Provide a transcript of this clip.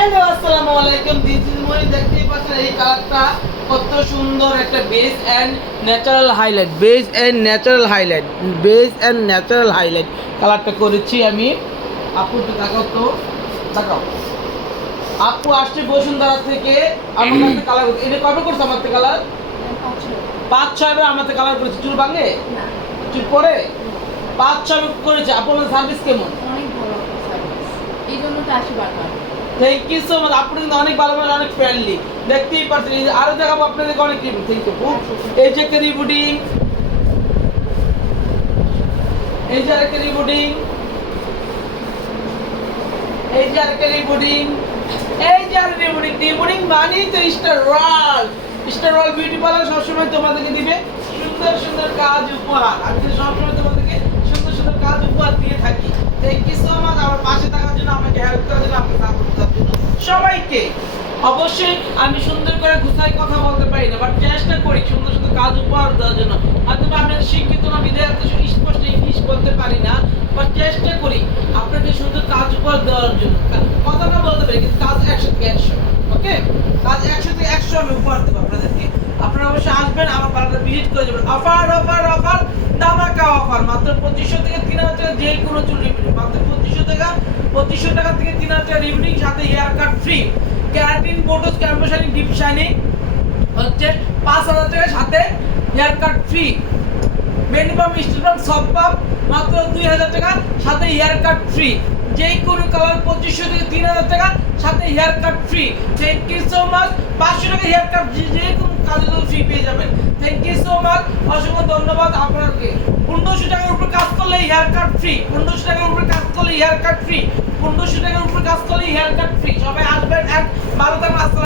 Hello আসসালামু আলাইকুম। This is মনি দেখতেই পাচ্ছেন এই কালারটা কত সুন্দর একটা base and natural highlight base and natural highlight base and natural highlight কালারটা করেছি আমি। আপু একটু তাকাও তো। তাকাও। আপু আসছে বসুন্ধরা থেকে আমার কাছে কালার এটা কবে করছে আমার থেকে কালার পাঁচ ছয় বার আমার থেকে কালার করেছে। চুল ভাঙে? চুল পরে পাঁচ ছয় করেছে। আপনার সার্ভিস কেমন? অনেক বড় সার্ভিস এই জন্য তো আসি বারবার থ্যাংক ইউ সো মাচ আপনি কিন্তু অনেক ভালো ভালো, অনেক ফ্রেন্ডলি দেখতেই পাচ্ছেন, এই আরও দেখাবো আপনাদেরকে অনেক থ্যাংক ইউ এই যে একটা রিবুটিং এই যে আরেকটা রিবুটিং এই যে আরেকটা রিবুটিং এই যে আরেকটা রিবুটিং রিবুটিং মানেই তো star roll star roll beauty parlour সবসময় তোমাদেরকে দিবে সুন্দর সুন্দর কাজ উপহার। আমি সবসময় তোমাদেরকে সুন্দর সুন্দর কাজ উপহার দিয়ে থাকি। থ্যাংক ইউ সো মাচ আমার পাশে থাকার জন্য আমাকে হেল্প করার জন্য আপনাকে সাপোর্ট করার জন্য সবাইকে। অবশ্যই আমি সুন্দর করে গুছাই কথা বলতে পারি না বাট চেষ্টা করি সুন্দর সুন্দর কাজ উপহার দেওয়ার জন্য। হয়তো আমি শিক্ষিত না বিদায় এত স্পষ্ট ইংলিশ বলতে পারি না বাট চেষ্টা করি আপনাকে সুন্দর কাজ উপহার দেওয়ার জন্য। কথা না বলতে পারি, কিন্তু কাজ একশো থেকে একশো ওকে কাজ একশো থেকে একশো আমি উপহার দেবো আপনাদেরকে। আপনারা অবশ্যই আসবেন, আমার পার্লার ভিজিট করে যাবেন অফার অফার অফার দামাকা অফার, মাত্র পঁচিশশো থেকে তিন হাজার টাকা যে কোনো চুল রিভিউ মাত্র পঁচিশশো টাকা পঁচিশশো টাকা থেকে তিন হাজার রিভিউটিং সাথে hair cut free keratin botox Campo deep shining হচ্ছে পাঁচ হাজার টাকার সাথে hair cut free minimum student সব পাপ মাত্র দুই হাজার টাকা সাথে হেয়ার কাট ফ্রি যে কোনো কালার পঁচিশশো থেকে তিন হাজার টাকা সাথে hair cut free thank you so much পাঁচশো টাকা হেয়ার কাট যে কোনো কাজে ফ্রি পেয়ে যাবেন। থ্যাংক ইউ সো মাচ অসংখ্য ধন্যবাদ আপনাকে। পনেরোশো টাকার উপরে কাজ করলে হেয়ার কাট ফ্রি পনেরোশো টাকার উপরে কাজ করলে হেয়ার কাট ফ্রি পনেরোশো টাকার উপরে কাজ করলে হেয়ার কাট ফ্রি সবাই আসবেন এক বারোটা টাকা